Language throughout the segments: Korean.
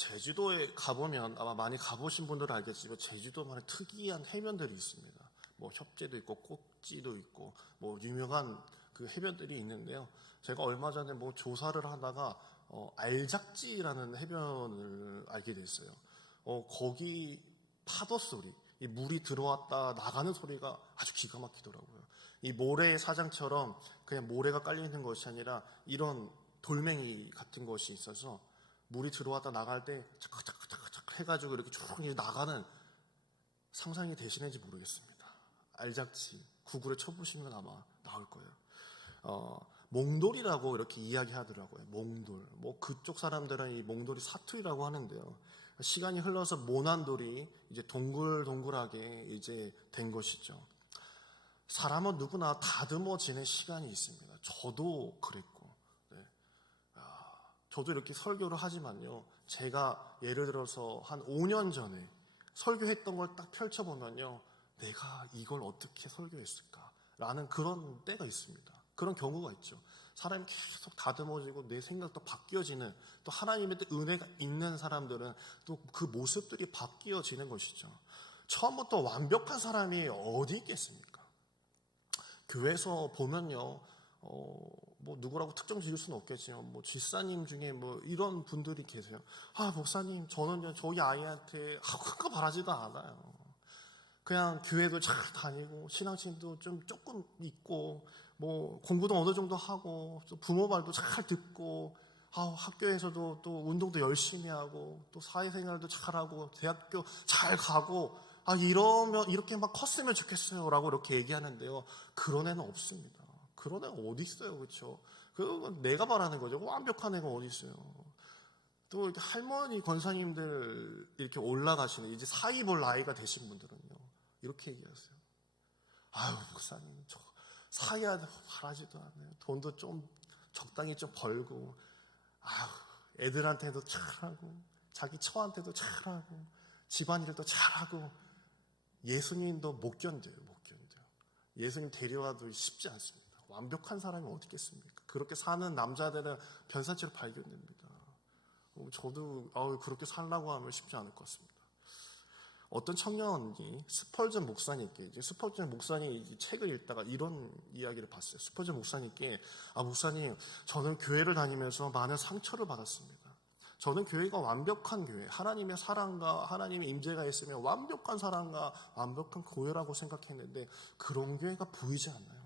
제주도에 가보면 아마 많이 가보신 분들은 알겠지만 제주도만의 특이한 해변들이 있습니다. 뭐 협재도 있고 꼭지도 있고 뭐 유명한 그 해변들이 있는데요. 제가 얼마 전에 뭐 조사를 하다가 알작지라는 해변을 알게 됐어요. 거기 파도 소리, 이 물이 들어왔다 나가는 소리가 아주 기가 막히더라고요. 이 모래 사장처럼 그냥 모래가 깔려 있는 것이 아니라 이런 돌멩이 같은 것이 있어서 물이 들어왔다 나갈 때 차크차크차크차크 해가지고 이렇게 쭉 나가는, 상상이 되시는지 모르겠습니다. 알작지 구글에 쳐보시면 아마 나올 거예요. 몽돌이라고 이렇게 이야기하더라고요. 몽돌. 뭐 그쪽 사람들은 이 몽돌이 사투리라고 하는데요. 시간이 흘러서 모난돌이 이제 동글동글하게 이제 된 것이죠. 사람은 누구나 다듬어지는 시간이 있습니다. 저도 그랬고, 저도 이렇게 설교를 하지만요, 제가 예를 들어서 한 5년 전에 설교했던 걸 딱 펼쳐보면요, 내가 이걸 어떻게 설교했을까? 라는 그런 때가 있습니다. 그런 경우가 있죠. 사람이 계속 다듬어지고 내 생각도 바뀌어지는, 또 하나님의 은혜가 있는 사람들은 또 그 모습들이 바뀌어지는 것이죠. 처음부터 완벽한 사람이 어디 있겠습니까? 교회에서 보면요, 뭐 누구라고 특정 지을 수는 없겠지만 뭐 집사님 중에 뭐 이런 분들이 계세요. 목사님, 저는 저희 아이한테 큰 거 바라지도 않아요. 그냥 교회도 잘 다니고 신앙심도 좀 조금 있고 뭐 공부도 어느 정도 하고 또 부모 말도 잘 듣고 학교에서도 또 운동도 열심히 하고 또 사회생활도 잘하고 대학교 잘 가고 이러면 이렇게 막 컸으면 좋겠어요 라고 이렇게 얘기하는데요, 그런 애는 없습니다. 그런 애가 어디 있어요, 그렇죠? 그건 내가 바라는 거죠. 완벽한 애가 어디 있어요? 또 이렇게 할머니 권사님들 이렇게 올라가시는 이제 사이 볼 나이가 되신 분들은요, 이렇게 얘기하세요. 목사님, 저 사야 바라지도 않아요. 돈도 좀 적당히 좀 벌고, 애들한테도 잘하고, 자기 처한테도 잘하고, 집안일도 잘하고, 예수님도 못 견뎌요. 예수님 데려와도 쉽지 않습니다. 완벽한 사람이 어디 있겠습니까? 그렇게 사는 남자들은 변사체로 발견됩니다. 저도 그렇게 살라고 하면 쉽지 않을 것 같습니다. 어떤 청년이 스펄전 목사님께, 스펄전 목사님이 책을 읽다가 이런 이야기를 봤어요. 스펄전 목사님께, 목사님, 저는 교회를 다니면서 많은 상처를 받았습니다. 저는 교회가 완벽한 교회, 하나님의 사랑과 하나님의 임재가 있으면 완벽한 사랑과 완벽한 교회라고 생각했는데 그런 교회가 보이지 않아요.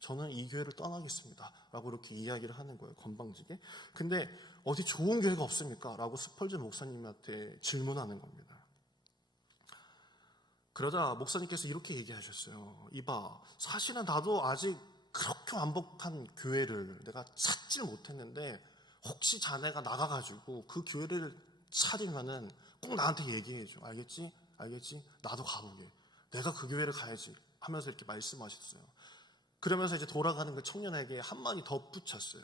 저는 이 교회를 떠나겠습니다 라고 이렇게 이야기를 하는 거예요, 건방지게. 근데 어디 좋은 교회가 없습니까? 라고 스펄전 목사님한테 질문하는 겁니다. 그러자 목사님께서 이렇게 얘기하셨어요. 이봐, 사실은 나도 아직 그렇게 완벽한 교회를 내가 찾지 못했는데 혹시 자네가 나가가지고 그 교회를 찾으면은 꼭 나한테 얘기해줘. 알겠지? 나도 가보게. 내가 그 교회를 가야지 하면서 이렇게 말씀하셨어요. 그러면서 이제 돌아가는 그 청년에게 한마디 덧붙였어요.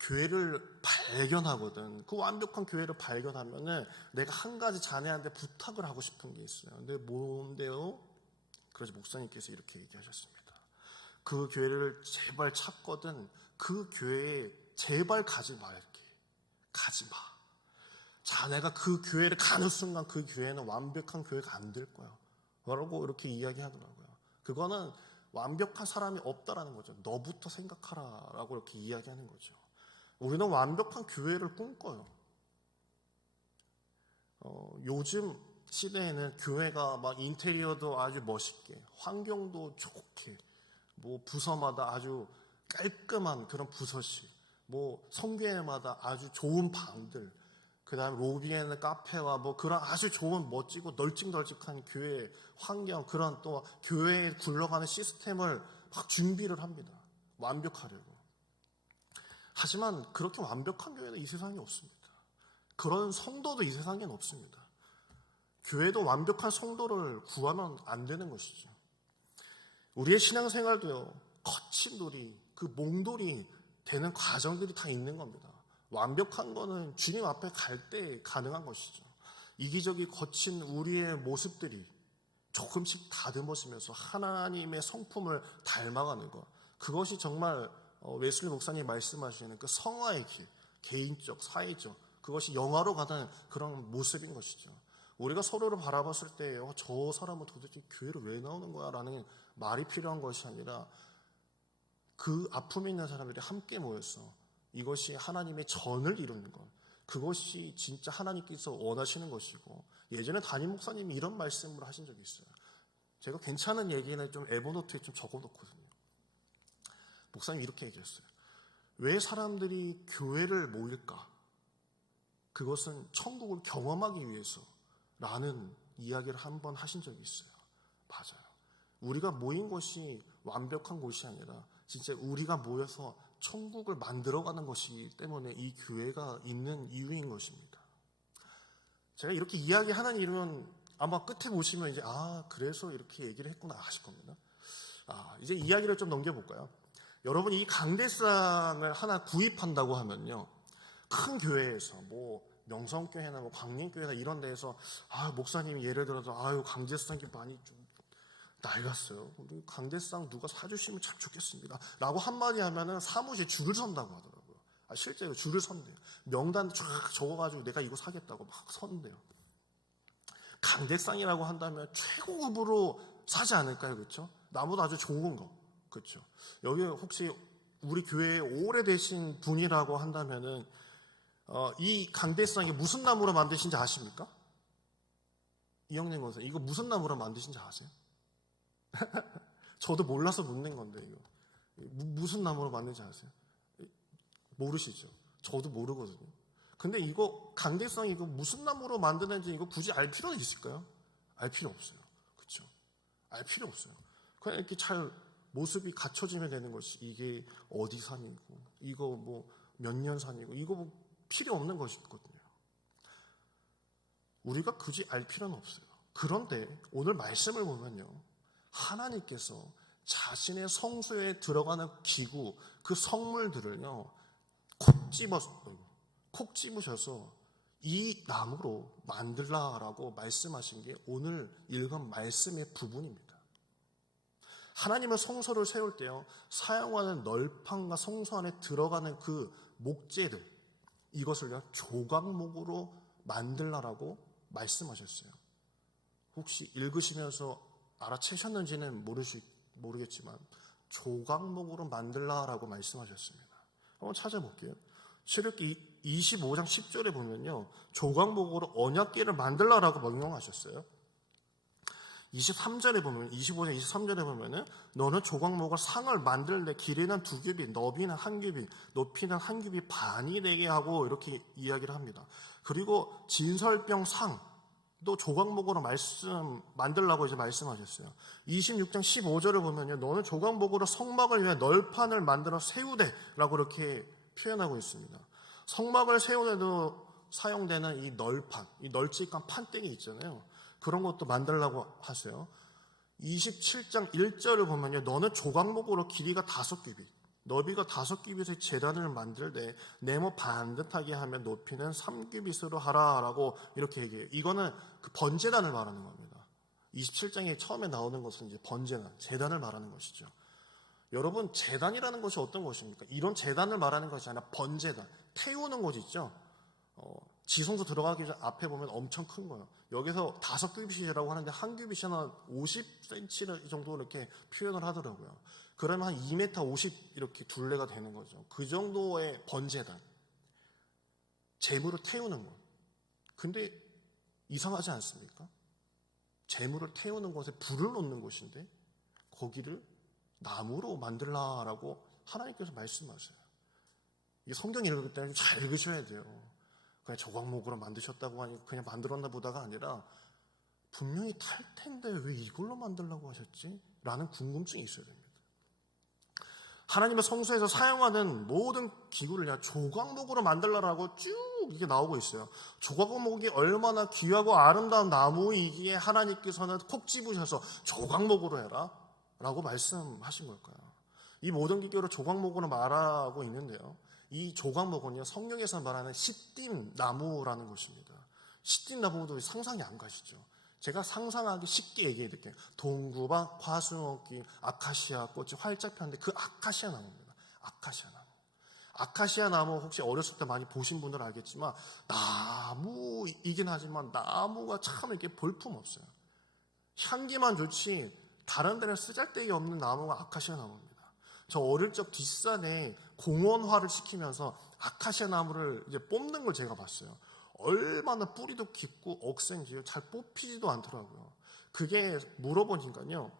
교회를 발견하거든. 그 완벽한 교회를 발견하면은 내가 한 가지 자네한테 부탁을 하고 싶은 게 있어요. 근데 뭔데요? 그래서 목사님께서 이렇게 얘기하셨습니다. 그 교회를 제발 찾거든 그 교회에 제발 가지 말게. 가지 마. 자네가 그 교회를 가는 순간 그 교회는 완벽한 교회가 안 될 거야. 라고 이렇게 이야기하더라고요. 그거는 완벽한 사람이 없다라는 거죠. 너부터 생각하라 라고 이렇게 이야기하는 거죠. 우리는 완벽한 교회를 꿈꿔요. 요즘 시대에는 교회가 막 인테리어도 아주 멋있게, 환경도 좋게, 뭐 부서마다 아주 깔끔한 그런 부서실, 뭐 성교회마다 아주 좋은 방들, 그 다음에 로비에는 카페와 뭐 그런 아주 좋은 멋지고 널찍널찍한 교회 환경, 그런 또 교회에 굴러가는 시스템을 막 준비를 합니다. 완벽하려고. 하지만 그렇게 완벽한 교회는 이 세상에 없습니다. 그런 성도도 이 세상에는 없습니다. 교회도 완벽한 성도를 구하면 안 되는 것이죠. 우리의 신앙생활도요, 거친 돌이, 그 몽돌이 되는 과정들이 다 있는 겁니다. 완벽한 거는 주님 앞에 갈 때 가능한 것이죠. 이기적이 거친 우리의 모습들이 조금씩 다듬어지면서 하나님의 성품을 닮아가는 것, 그것이 정말 웨슬리 목사님 말씀하시는 그 성화의 길, 개인적, 사회적, 그것이 영화로 가는 그런 모습인 것이죠. 우리가 서로를 바라봤을 때 저 사람은 도대체 교회를 왜 나오는 거야? 라는 말이 필요한 것이 아니라 그 아픔에 있는 사람들이 함께 모여서 이것이 하나님의 전을 이루는 것, 그것이 진짜 하나님께서 원하시는 것이고, 예전에 담임 목사님이 이런 말씀을 하신 적이 있어요. 제가 괜찮은 얘기는 좀 에버노트에 좀 적어놓거든요. 목사님이 이렇게 얘기했어요. 왜 사람들이 교회를 모일까? 그것은 천국을 경험하기 위해서라는 이야기를 한번 하신 적이 있어요. 맞아요. 우리가 모인 것이 완벽한 곳이 아니라 진짜 우리가 모여서 천국을 만들어가는 것이기 때문에 이 교회가 있는 이유인 것입니다. 제가 이렇게 이야기하는 이유는 아마 끝에 보시면 이제 그래서 이렇게 얘기를 했구나 하실 겁니다. 이제 이야기를 좀 넘겨볼까요? 여러분, 이 강대상을 하나 구입한다고 하면요, 큰 교회에서 뭐 명성교회나 뭐 광림교회나 이런 데에서 목사님이 예를 들어서 강대상이 많이 좀 낡았어요. 우리 강대상 누가 사주시면 참 좋겠습니다 라고 한마디 하면은 사무실 줄을 선다고 하더라고요. 실제로 줄을 선대요. 명단 쫙 적어가지고 내가 이거 사겠다고 막 선대요. 강대상이라고 한다면 최고급으로 사지 않을까요? 그렇죠? 나보다 아주 좋은 거. 그렇죠? 여기 혹시 우리 교회에 오래되신 분이라고 한다면은 이 강대상이 무슨 나무로 만드신지 아십니까? 이영래 권사, 이거 무슨 나무로 만드신지 아세요? 저도 몰라서 묻는 건데 이거 무슨 나무로 만드는지 아세요? 모르시죠? 저도 모르거든요. 근데 이거 강대상 이거 무슨 나무로 만드는지 이거 굳이 알 필요는 있을까요? 알 필요 없어요. 그렇죠? 알 필요 없어요. 그냥 이렇게 잘 모습이 갖춰지면 되는 것이 이게 어디 산이고 이거 뭐 몇 년 산이고 이거 뭐 필요 없는 것이거든요. 우리가 굳이 알 필요는 없어요. 그런데 오늘 말씀을 보면요, 하나님께서 자신의 성소에 들어가는 기구, 그 성물들을요 콕 집으셔서 이 나무로 만들라라고 말씀하신 게 오늘 읽은 말씀의 부분입니다. 하나님은 성소를 세울 때요, 사용하는 널판과 성소 안에 들어가는 그 목재들, 이것을요 조각목으로 만들라라고 말씀하셨어요. 혹시 읽으시면서 알아채셨는지는 모르겠지만 조각목으로 만들라라고 말씀하셨습니다. 한번 찾아볼게요. 출애굽기 25장 10절에 보면요, 조각목으로 언약궤를 만들라라고 명령하셨어요. 23절에 보면, 25장 23절에 보면은 너는 조각목을 상을 만들 때 길이는 2규빗, 너비는 1규빗, 높이는 1규빗 반이 되게 하고 이렇게 이야기를 합니다. 그리고 진설병 상도 조각목으로 만들라고 이제 말씀하셨어요. 26장 15절을 보면요, 너는 조각목으로 성막을 위해 널판을 만들어 세우되라고 이렇게 표현하고 있습니다. 성막을 세우는데도 사용되는 이 널판, 이 널찍한 판때기 있잖아요. 그런 것도 만들라고 하세요. 27장 1절을 보면요, 너는 조각목으로 길이가 5규빗, 너비가 5규빗의 제단을 만들 때 네모 반듯하게 하면 높이는 3규빗으로 하라라고 이렇게 얘기해요. 이거는 그 번제단을 말하는 겁니다. 27장에 처음에 나오는 것은 이제 번제단, 제단을 말하는 것이죠. 여러분, 제단이라는 것이 어떤 것입니까? 이런 제단을 말하는 것이 아니라 번제단, 태우는 곳 있죠. 지성소 들어가기 전 앞에 보면 엄청 큰 거예요. 여기서 5규빗이라고 하는데 한 규빗이 한 50cm 정도 이렇게 표현을 하더라고요. 그러면 한 2m 50 이렇게 둘레가 되는 거죠. 그 정도의 번제단, 재물을 태우는 것. 근데 이상하지 않습니까? 재물을 태우는 곳에 불을 놓는 곳인데 거기를 나무로 만들라라고 하나님께서 말씀하세요. 이 성경 읽을 때는 잘 읽으셔야 돼요. 그냥 조각목으로 만드셨다고 하니 그냥 만들었나 보다가 아니라 분명히 탈 텐데 왜 이걸로 만들라고 하셨지? 라는 궁금증이 있어야 됩니다. 하나님의 성소에서 사용하는 모든 기구를 조각목으로 만들라라고 쭉 이게 나오고 있어요. 조각목이 얼마나 귀하고 아름다운 나무이기에 하나님께서는 콕 집으셔서 조각목으로 해라 라고 말씀하신 걸까요? 이 모든 기교를 조각목으로 말하고 있는데요, 이 조각목은요, 성경에서 말하는 시띠 나무라는 것입니다. 시띠 나무도 상상이 안 가시죠? 제가 상상하기 쉽게 얘기해 드릴게요. 동구박, 화수목기, 아카시아 꽃이 활짝 폈는데 그 아카시아 나무입니다. 아카시아 나무. 아카시아 나무 혹시 어렸을 때 많이 보신 분들은 알겠지만 나무이긴 하지만 나무가 참 이렇게 볼품 없어요. 향기만 좋지 다른 데는 쓰잘데기 없는 나무가 아카시아 나무입니다. 저 어릴 적 뒷산에 공원화를 시키면서 아카시아 나무를 이제 뽑는 걸 제가 봤어요. 얼마나 뿌리도 깊고 억센지요. 잘 뽑히지도 않더라고요. 그게 물어보니까요,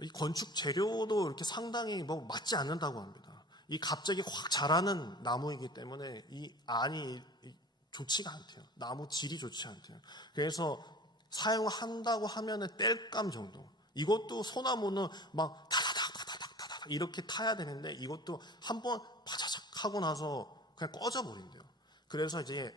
이 건축 재료도 이렇게 상당히 맞지 않는다고 합니다. 이 갑자기 확 자라는 나무이기 때문에 이 안이 좋지가 않대요. 나무 질이 좋지 않대요. 그래서 사용한다고 하면은 땔감 정도. 이것도 소나무는 막 다다닥 이렇게 타야 되는데 이것도 한번 바자작 하고 나서 그냥 꺼져버린대요. 그래서 이제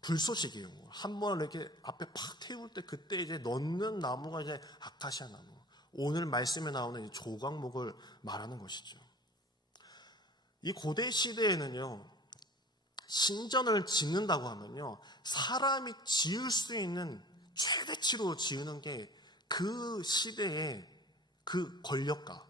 불쏘시개용 한번 이렇게 앞에 팍 태울 때 그때 이제 넣는 나무가 이제 아카시아 나무. 오늘 말씀에 나오는 이 조각목을 말하는 것이죠. 이 고대 시대에는요, 신전을 짓는다고 하면요, 사람이 지을 수 있는 최대치로 지으는 게 그 시대의 그 권력가,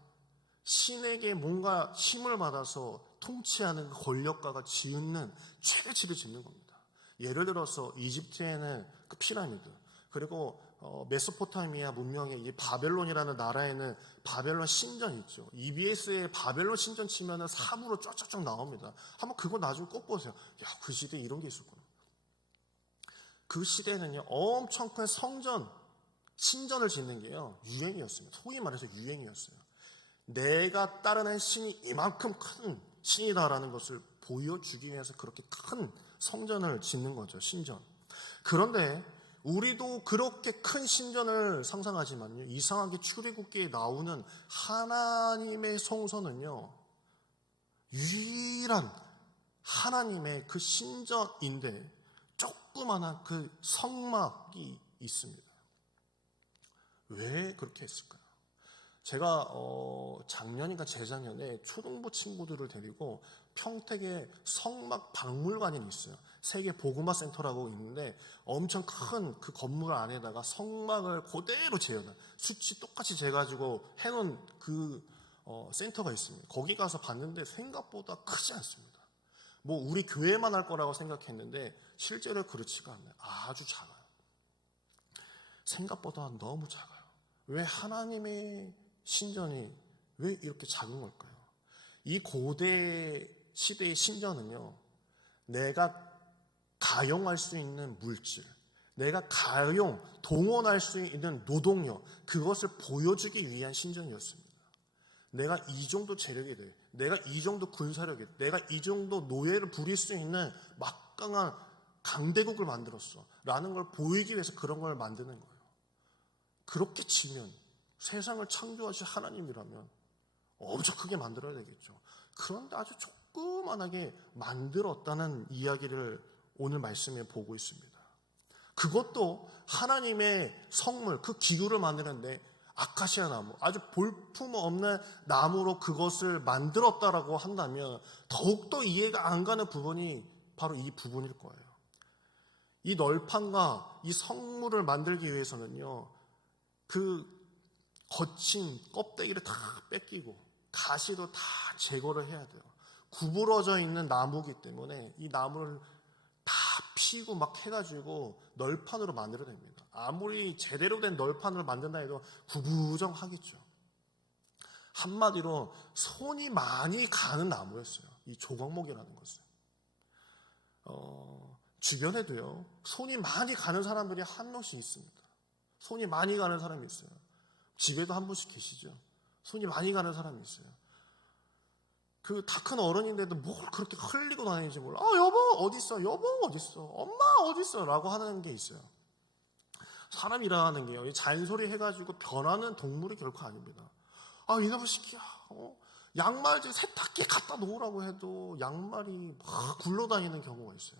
신에게 뭔가 힘을 받아서 통치하는 그 권력가가 지은 최대치를 짓는 겁니다. 예를 들어서 이집트에는 그 피라미드, 그리고 메소포타미아 문명의 이 바벨론이라는 나라에는 바벨론 신전이 있죠. EBS의 바벨론 신전 치면은 3으로 쫙쫙쫙 나옵니다. 한번 그거 나중에 꼭 보세요. 야, 그 시대에 이런 게 있었구나. 그 시대에는요, 엄청 큰 성전, 신전을 짓는 게요, 유행이었습니다. 소위 말해서 유행이었어요. 내가 따르는 신이 이만큼 큰 신이다라는 것을 보여주기 위해서 그렇게 큰 성전을 짓는 거죠, 신전. 그런데 우리도 그렇게 큰 신전을 상상하지만요, 이상하게 출애굽기에 나오는 하나님의 성소는요, 유일한 하나님의 그 신전인데 조그마한 그 성막이 있습니다. 왜 그렇게 했을까요? 제가 작년인가 재작년에 초등부 친구들을 데리고 평택에 성막 박물관이 있어요. 세계 보그마 센터라고 있는데 엄청 큰 그 건물 안에다가 성막을 그대로 재현한 수치 똑같이 재가지고 해놓은 그 센터가 있습니다. 거기 가서 봤는데 생각보다 크지 않습니다. 우리 교회만 할 거라고 생각했는데 실제로 그렇지가 않아요. 아주 작아요. 생각보다 너무 작아요. 왜 하나님의 신전이 왜 이렇게 작은 걸까요? 이 고대 시대의 신전은요, 내가 가용할 수 있는 물질, 내가 동원할 수 있는 노동력, 그것을 보여주기 위한 신전이었습니다. 내가 이 정도 재력이 돼, 내가 이 정도 군사력이 돼, 내가 이 정도 노예를 부릴 수 있는 막강한 강대국을 만들었어 라는 걸 보이기 위해서 그런 걸 만드는 거예요. 그렇게 치면 세상을 창조하신 하나님이라면 엄청 크게 만들어야 되겠죠. 그런데 아주 조그만하게 만들었다는 이야기를 오늘 말씀에 보고 있습니다. 그것도 하나님의 성물, 그 기구를 만드는데 아카시아 나무, 아주 볼품없는 나무로 그것을 만들었다라고 한다면 더욱더 이해가 안 가는 부분이 바로 이 부분일 거예요. 이 널판과 이 성물을 만들기 위해서는요, 그 거친 껍데기를 다 뺏기고 가시도 다 제거를 해야 돼요. 구부러져 있는 나무기 때문에 이 나무를 다 피고 막 해가지고 널판으로 만들어냅니다. 아무리 제대로 된 널판을 만든다 해도 구부정하겠죠. 한마디로 손이 많이 가는 나무였어요. 이 조각목이라는 것은. 주변에도요, 손이 많이 가는 사람들이 한 명씩 있습니다. 손이 많이 가는 사람이 있어요. 집에도 한 분씩 계시죠. 손이 많이 가는 사람이 있어요. 그 다 큰 어른인데도 뭘 그렇게 흘리고 다니는지 몰라. 여보 어딨어? 여보 어딨어? 엄마 어딨어? 라고 하는 게 있어요. 사람이라는 게요, 이 잔소리 해가지고 변하는 동물이 결코 아닙니다. 이놈의 새끼야, 양말 세탁기에 갖다 놓으라고 해도 양말이 막 굴러다니는 경우가 있어요.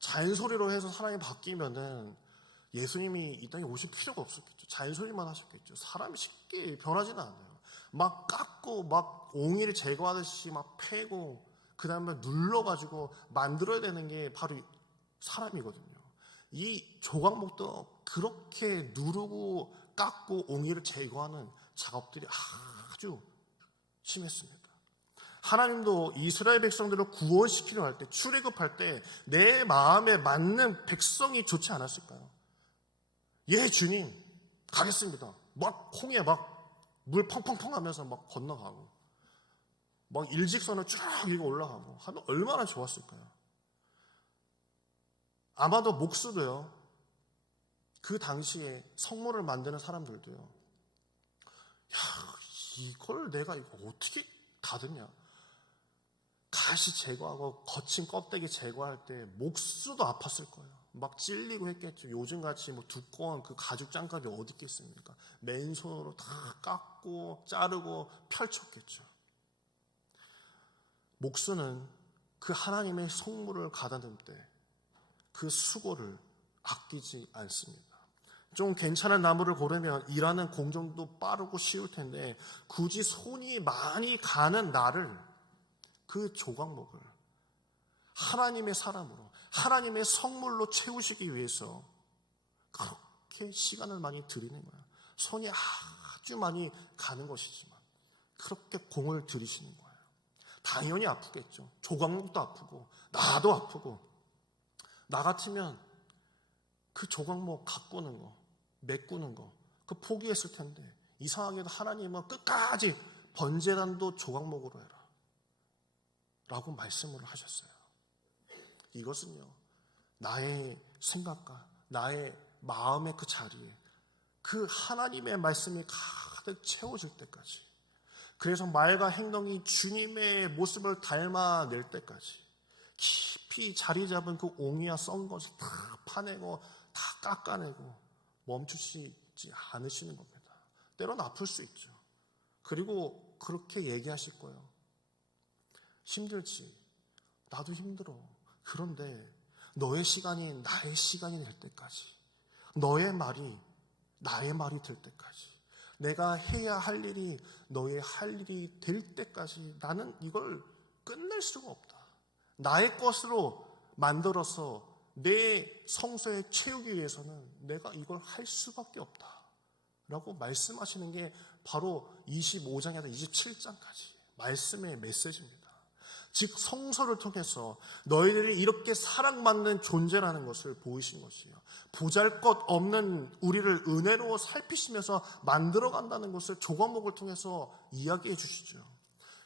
잔소리로 해서 사람이 바뀌면은 예수님이 이 땅에 오실 필요가 없었겠죠. 잔소리만 하셨겠죠. 사람이 쉽게 변하지는 않아요. 막 깎고 막 옹이를 제거하듯이 막 패고 그 다음에 눌러가지고 만들어야 되는 게 바로 사람이거든요. 이 조각목도 그렇게 누르고 깎고 옹이를 제거하는 작업들이 아주 심했습니다. 하나님도 이스라엘 백성들을 구원시키려 할 때, 출애굽할 때 내 마음에 맞는 백성이 좋지 않았을까요? 예, 주님, 가겠습니다. 막 홍해 막 물 펑펑펑 하면서 막 건너가고, 막 일직선을 쭉 이고 올라가고 하면 얼마나 좋았을까요? 아마도 목수도요, 그 당시에 성문을 만드는 사람들도요, 야, 이걸 내가 이거 어떻게 닫으냐? 가시 제거하고 거친 껍데기 제거할 때 목수도 아팠을 거예요. 막 찔리고 했겠죠. 요즘같이 뭐 두꺼운 그 가죽 장갑이 어디 있겠습니까? 맨손으로 다 깎고 자르고 펼쳤겠죠. 목수는 그 하나님의 성물을 가다듬을 때 그 수고를 아끼지 않습니다. 좀 괜찮은 나무를 고르면 일하는 공정도 빠르고 쉬울 텐데 굳이 손이 많이 가는 나를, 그 조각목을 하나님의 사람으로, 하나님의 성물로 채우시기 위해서 그렇게 시간을 많이 들이는 거예요. 손이 아주 많이 가는 것이지만 그렇게 공을 들이시는 거예요. 당연히 아프겠죠. 조각목도 아프고 나도 아프고. 나 같으면 그 조각목 가꾸는 거, 메꾸는 거, 그 포기했을 텐데 이상하게도 하나님은 끝까지 번제단도 조각목으로 해라 라고 말씀을 하셨어요. 이것은요, 나의 생각과 나의 마음의 그 자리에 그 하나님의 말씀이 가득 채워질 때까지, 그래서 말과 행동이 주님의 모습을 닮아낼 때까지 깊이 자리 잡은 그 옹이와 썬 것을 다 파내고 다 깎아내고 멈추시지 않으시는 겁니다. 때로는 아플 수 있죠. 그리고 그렇게 얘기하실 거예요. 힘들지. 나도 힘들어. 그런데 너의 시간이 나의 시간이 될 때까지, 너의 말이 나의 말이 될 때까지, 내가 해야 할 일이 너의 할 일이 될 때까지 나는 이걸 끝낼 수가 없다. 나의 것으로 만들어서 내 성소에 채우기 위해서는 내가 이걸 할 수밖에 없다 라고 말씀하시는 게 바로 25장에서 27장까지 말씀의 메시지입니다. 즉 성소를 통해서 너희들이 이렇게 사랑받는 존재라는 것을 보이신 것이에요. 보잘것없는 우리를 은혜로 살피시면서 만들어간다는 것을 조각목을 통해서 이야기해 주시죠.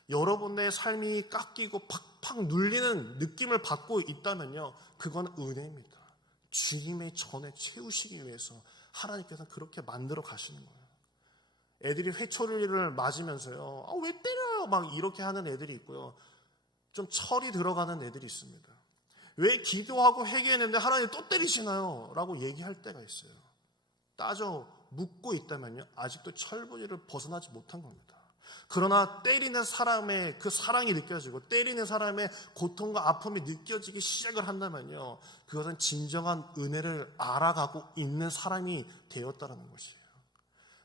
여러분의 삶이 깎이고 팍팍 눌리는 느낌을 받고 있다면요, 그건 은혜입니다. 주님의 전에 채우시기 위해서 하나님께서 그렇게 만들어 가시는 거예요. 애들이 회초리를 맞으면서요, 왜 때려요? 막 이렇게 하는 애들이 있고요, 좀 철이 들어가는 애들이 있습니다. 왜 기도하고 회개했는데 하나님 또 때리시나요? 라고 얘기할 때가 있어요. 따져 묻고 있다면요, 아직도 철부지를 벗어나지 못한 겁니다. 그러나 때리는 사람의 그 사랑이 느껴지고 때리는 사람의 고통과 아픔이 느껴지기 시작을 한다면요, 그것은 진정한 은혜를 알아가고 있는 사람이 되었다는 것이에요.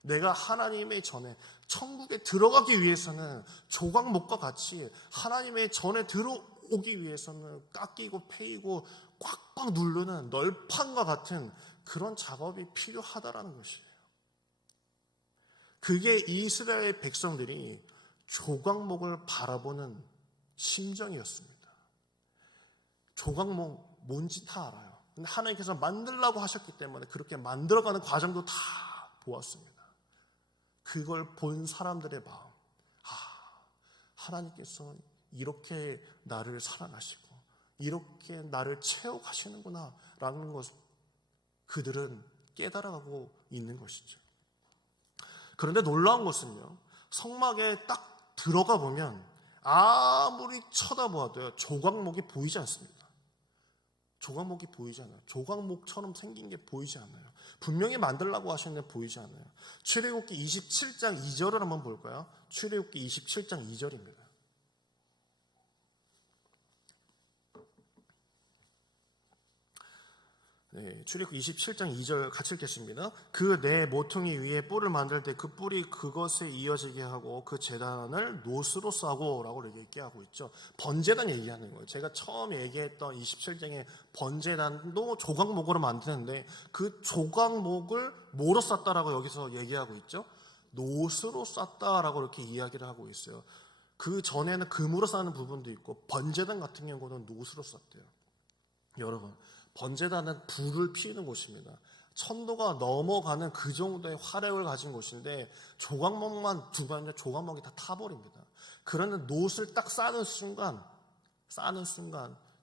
내가 하나님의 전에 천국에 들어가기 위해서는 조각목과 같이 하나님의 전에 들어오기 위해서는 깎이고 패이고 꽉꽉 누르는 널판과 같은 그런 작업이 필요하다라는 것이에요. 그게 이스라엘 백성들이 조각목을 바라보는 심정이었습니다. 조각목 뭔지 다 알아요. 근데 하나님께서 만들라고 하셨기 때문에 그렇게 만들어가는 과정도 다 보았습니다. 그걸 본 사람들의 마음, 하나님께서 이렇게 나를 사랑하시고 이렇게 나를 채워가시는구나 라는 것을 그들은 깨달아가고 있는 것이죠. 그런데 놀라운 것은요, 성막에 딱 들어가 보면 아무리 쳐다보아도요, 조각목이 보이지 않습니다. 조각목이 보이지 않아요. 조각목처럼 생긴 게 보이지 않아요. 분명히 만들라고 하셨는데 보이지 않아요. 출애굽기 27장 2절을 한번 볼까요? 출애굽기 27장 2절입니다. 네, 출애굽기 27장 2절 같이 읽겠습니다. 그 내 모퉁이 위에 뿔을 만들 때 그 뿔이 그것에 이어지게 하고 그 제단을 노스로 싸고 라고 얘기 하고 있죠. 번제단 얘기하는 거예요. 제가 처음 얘기했던 27장의 번제단도 조각목으로 만드는데 그 조각목을 뭐로 쌌다라고 여기서 얘기하고 있죠. 노스로 쌌다라고 이렇게 이야기를 하고 있어요. 그 전에는 금으로 쌓는 부분도 있고 번제단 같은 경우는 노수로 쌓대요. 여러분, 번제단은 불을 피우는 곳입니다. 천도가 넘어가는 그 정도의 화력을 가진 곳인데 조각목만 두면 조각목이 다 타버립니다. 그러는 노를 딱 쌓는 순간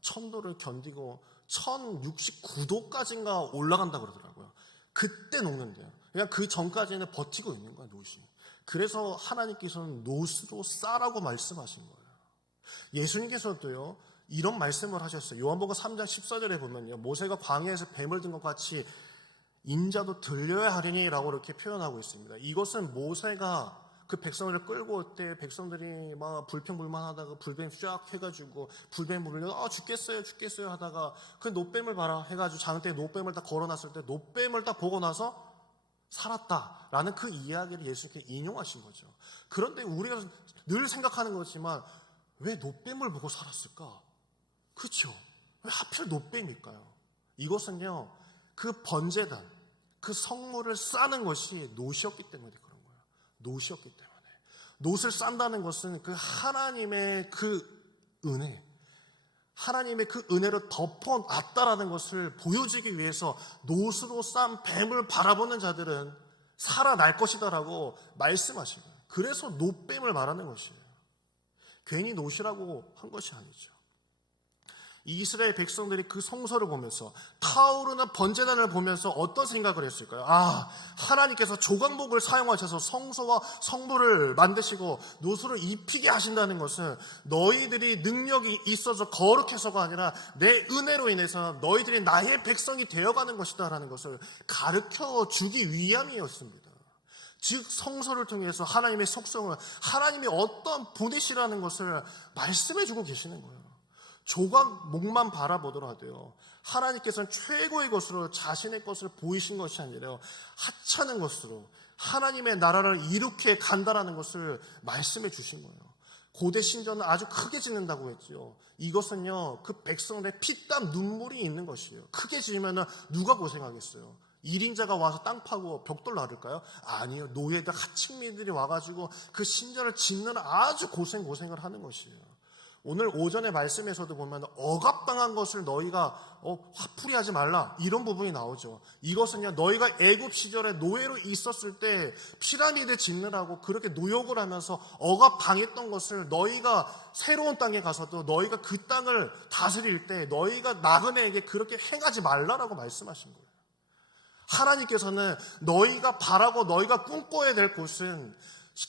천도를 견디고 1069도까지인가 올라간다 그러더라고요. 그때 녹는데요. 그냥 그 전까지는 버티고 있는 거야, 노시. 그래서 하나님께서는 노스로 싸라고 말씀하신 거예요. 예수님께서도요, 이런 말씀을 하셨어요. 요한복음 3장 14절에 보면요, 모세가 광야에서 뱀을 든 것 같이 인자도 들려야 하리니 라고 이렇게 표현하고 있습니다. 이것은 모세가 그 백성을 끌고 올 때 백성들이 막 불평불만하다가 불뱀 쫙 해가지고 불뱀 물려 죽겠어요 하다가 그 노뱀을 봐라 해가지고 장대에 노뱀을 딱 걸어놨을 때 노뱀을 딱 보고 나서 살았다라는 그 이야기를 예수님께 인용하신 거죠. 그런데 우리가 늘 생각하는 거지만 왜 노뱀을 보고 살았을까? 그렇죠. 왜 하필 노뱀일까요? 이것은요, 그 번제단, 그 성물을 싸는 것이 노시였기 때문에 그런 거예요. 노시였기 때문에. 노를 싼다는 것은 그 하나님의 그 은혜, 하나님의 그 은혜로 덮어놨다라는 것을 보여주기 위해서 노스로 싼 뱀을 바라보는 자들은 살아날 것이다라고 말씀하신 거예요. 그래서 노뱀을 말하는 것이에요. 괜히 노시라고 한 것이 아니죠. 이스라엘 백성들이 그 성소를 보면서 타오르는 번제단을 보면서 어떤 생각을 했을까요? 하나님께서 조각목을 사용하셔서 성소와 성물을 만드시고 노수를 입히게 하신다는 것은 너희들이 능력이 있어서 거룩해서가 아니라 내 은혜로 인해서 너희들이 나의 백성이 되어가는 것이다 라는 것을 가르쳐 주기 위함이었습니다. 즉 성소를 통해서 하나님의 속성을, 하나님이 어떤 분이시라는 것을 말씀해 주고 계시는 거예요. 조각목만 바라보더라도요, 하나님께서는 최고의 것으로 자신의 것을 보이신 것이 아니라 하찮은 것으로 하나님의 나라를 이룩해 간다라는 것을 말씀해 주신 거예요. 고대 신전은 아주 크게 짓는다고 했죠. 이것은요, 그 백성들의 피땀 눈물이 있는 것이에요. 크게 지으면 누가 고생하겠어요? 1인자가 와서 땅 파고 벽돌 나를까요? 아니요. 노예가 하층민들이 와가지고 그 신전을 짓는 아주 고생을 하는 것이에요. 오늘 오전의 말씀에서도 보면 억압당한 것을 너희가 화풀이하지 말라 이런 부분이 나오죠. 이것은요, 너희가 애굽 시절에 노예로 있었을 때 피라미드 짓느라고 그렇게 노역을 하면서 억압당했던 것을 너희가 새로운 땅에 가서도 너희가 그 땅을 다스릴 때 너희가 나그네에게 그렇게 행하지 말라라고 말씀하신 거예요. 하나님께서는 너희가 바라고 너희가 꿈꿔야 될 곳은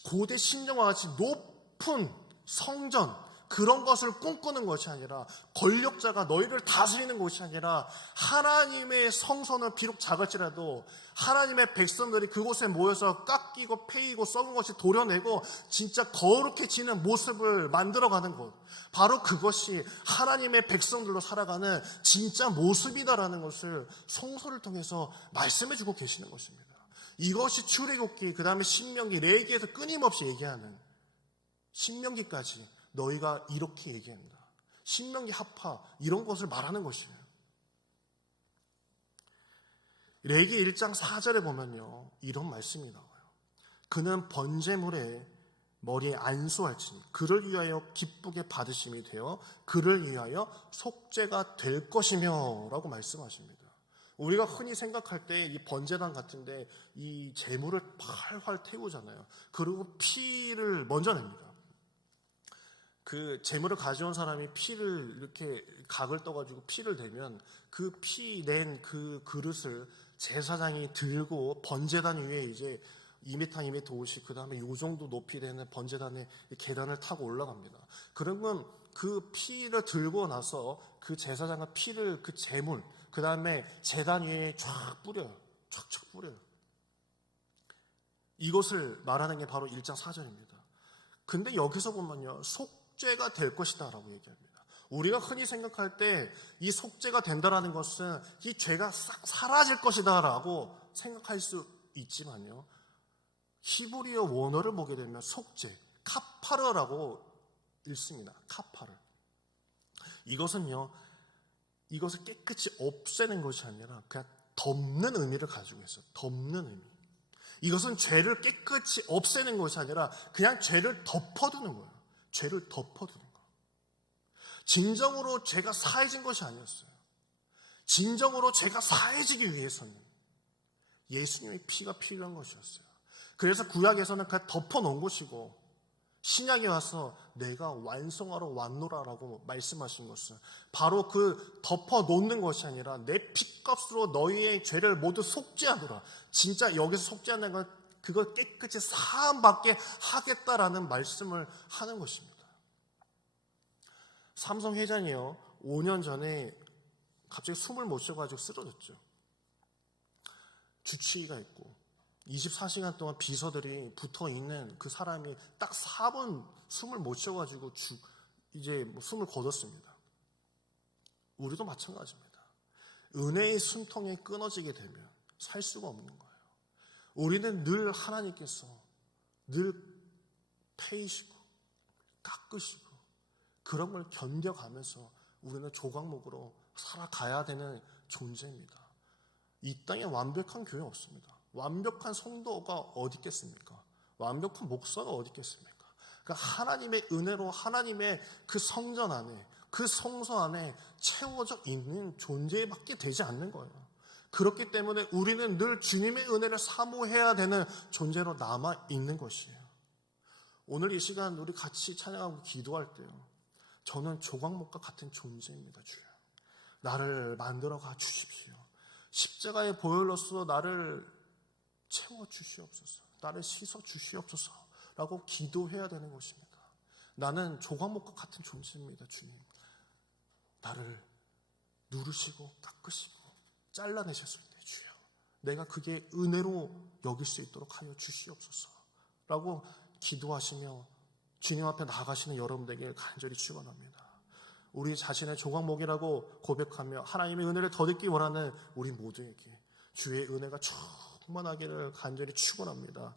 고대 신정과 같이 높은 성전, 그런 것을 꿈꾸는 것이 아니라 권력자가 너희를 다스리는 것이 아니라 하나님의 성소는 비록 작을지라도 하나님의 백성들이 그곳에 모여서 깎이고 패이고 썩은 것이 도려내고 진짜 거룩해지는 모습을 만들어가는 것, 바로 그것이 하나님의 백성들로 살아가는 진짜 모습이다라는 것을 성소를 통해서 말씀해주고 계시는 것입니다. 이것이 출애굽기, 그 다음에 신명기, 레위기에서 끊임없이 얘기하는 신명기까지 너희가 이렇게 얘기합니다. 신명기 합파 이런 것을 말하는 것이에요. 레위기 1장 4절에 보면요, 이런 말씀이 나와요. 그는 번제물에 머리에 안수할지니 그를 위하여 기쁘게 받으심이 되어 그를 위하여 속죄가 될 것이며 라고 말씀하십니다. 우리가 흔히 생각할 때 이 번제단 같은데 이 제물을 활활 태우잖아요. 그리고 피를 먼저 냅니다. 그 제물을 가져온 사람이 피를 이렇게 각을 떠가지고 피를 대면 그 피 낸 그 그릇을 제사장이 들고 번제단 위에 이제 2m, 2m 50, 그 다음에 요 정도 높이 되는 번제단의 계단을 타고 올라갑니다. 그러면 그 피를 들고 나서 그 제사장은 피를 그 제물, 그 다음에 제단 위에 쫙 뿌려요. 쫙쫙 뿌려요. 이것을 말하는 게 바로 1장 4절입니다. 근데 여기서 보면요, 속죄가 될 것이다 라고 얘기합니다. 우리가 흔히 생각할 때 이 속죄가 된다라는 것은 이 죄가 싹 사라질 것이다 라고 생각할 수 있지만요, 히브리어 원어를 보게 되면 속죄, 카파르라고 읽습니다. 카파르. 이것은요, 이것을 깨끗이 없애는 것이 아니라 그냥 덮는 의미를 가지고 있어요. 덮는 의미. 이것은 죄를 깨끗이 없애는 것이 아니라 그냥 죄를 덮어두는 거예요. 죄를 덮어두는 거. 진정으로 죄가 사해진 것이 아니었어요. 진정으로 죄가 사해지기 위해서는 예수님의 피가 필요한 것이었어요. 그래서 구약에서는 그냥 덮어놓은 것이고 신약에 와서 내가 완성하러 왔노라라고 말씀하신 것은 바로 그 덮어놓는 것이 아니라 내 피값으로 너희의 죄를 모두 속죄하노라. 진짜 여기서 속죄하는 건 그걸 깨끗이 사함받게 하겠다라는 말씀을 하는 것입니다. 삼성 회장이요, 5년 전에 갑자기 숨을 못 쉬어가지고 쓰러졌죠. 주치의가 있고 24시간 동안 비서들이 붙어 있는 그 사람이 딱 4분 숨을 못 쉬어가지고 이제 숨을 거뒀습니다. 우리도 마찬가지입니다. 은혜의 숨통이 끊어지게 되면 살 수가 없는 거예요. 우리는 늘 하나님께서 늘 패이시고 깎으시고 그런 걸 견뎌가면서 우리는 조각목으로 살아가야 되는 존재입니다. 이 땅에 완벽한 교회 없습니다. 완벽한 성도가 어디 있겠습니까? 완벽한 목사가 어디 있겠습니까? 그러니까 하나님의 은혜로 하나님의 그 성전 안에 그 성소 안에 채워져 있는 존재밖에 되지 않는 거예요. 그렇기 때문에 우리는 늘 주님의 은혜를 사모해야 되는 존재로 남아 있는 것이에요. 오늘 이 시간 우리 같이 찬양하고 기도할 때요, 저는 조각목과 같은 존재입니다. 주여, 나를 만들어가 주십시오. 십자가의 보혈로서 나를 채워주시옵소서, 나를 씻어주시옵소서 라고 기도해야 되는 것입니다. 나는 조각목과 같은 존재입니다. 주님, 나를 누르시고 깎으시고 잘라내셨을 때 주여, 내가 그게 은혜로 여길 수 있도록 하여 주시옵소서 라고 기도하시며 주님 앞에 나아가시는 여러분에게 간절히 축원합니다. 우리 자신의 조각목이라고 고백하며 하나님의 은혜를 더 듣기 원하는 우리 모두에게 주의 은혜가 충만하기를 간절히 축원합니다.